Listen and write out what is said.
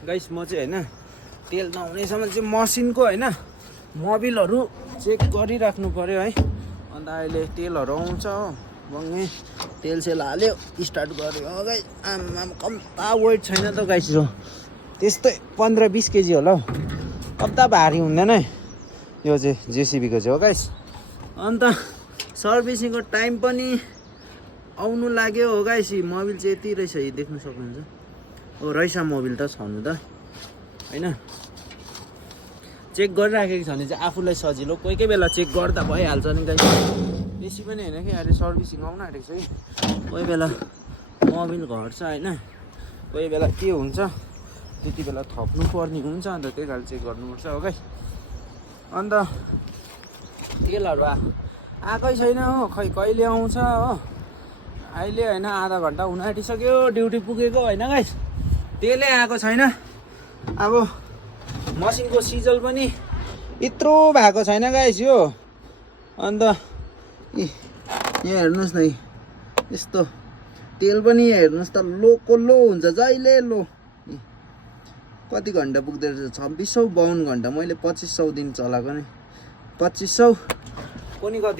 Guys म चाहिँ होइन तेल नहुनेसम्म चाहिँ मसिनको होइन मोबिलहरू चेक गरिराख्नु पर्यो है। अन्त अहिले तेलहरू आउँछ हो, बङ्गे तेल सेल हाल्यो स्टार्ट गर्यो हो गाइस। आम्माम कम्ता वेट छैन त गाइस, जो त्यस्तै 15-20 केजी होला हौ, कम्ता भारी हुँदैन है यो चाहिँ जेसिबीको चाहिँ हो गाइस। अन्त सर्भिसिङको टाइम पनि आउनु लाग्यो हो गाइस। मोबिल चाहिँ यति रहेछ, देख्न सक्नुहुन्छ। हो रहेछ मोबिल त छनु त होइन, चेक गरिराखेको छ भने चाहिँ आफूलाई सजिलो। कोही कोही बेला चेक गर्दा भइहाल्छ नि गाइस, बेसी पनि होइन कि। अहिले सर्भिसिङ आउनु आँटेको छ कि, कोही बेला मोबिल घट्छ होइन, कोही बेला के हुन्छ त्यति बेला थप्नु पर्ने हुन्छ। अन्त त्यही कारण चेक गर्नुपर्छ हो गाइस। अन्त तेलहरू आएकै छैन हो, खै कहिले आउँछ हो। अहिले होइन आधा घन्टा हुन आँटिसक्यो ड्युटी पुगेको होइन गाइस, तेलै आएको छैन। अब मसिनको सिजल पनि यत्रो भएको छैन गाइस यो। अन्त यहाँ हेर्नुहोस् न, यस्तो तेल पनि हेर्नुहोस् त लोको लो हुन्छ, जहिले लो। कति घन्टा पुग्दो रहेछ, 2652 घन्टा। मैले 2500 दिन चलाएको नि, 2500 पनि कति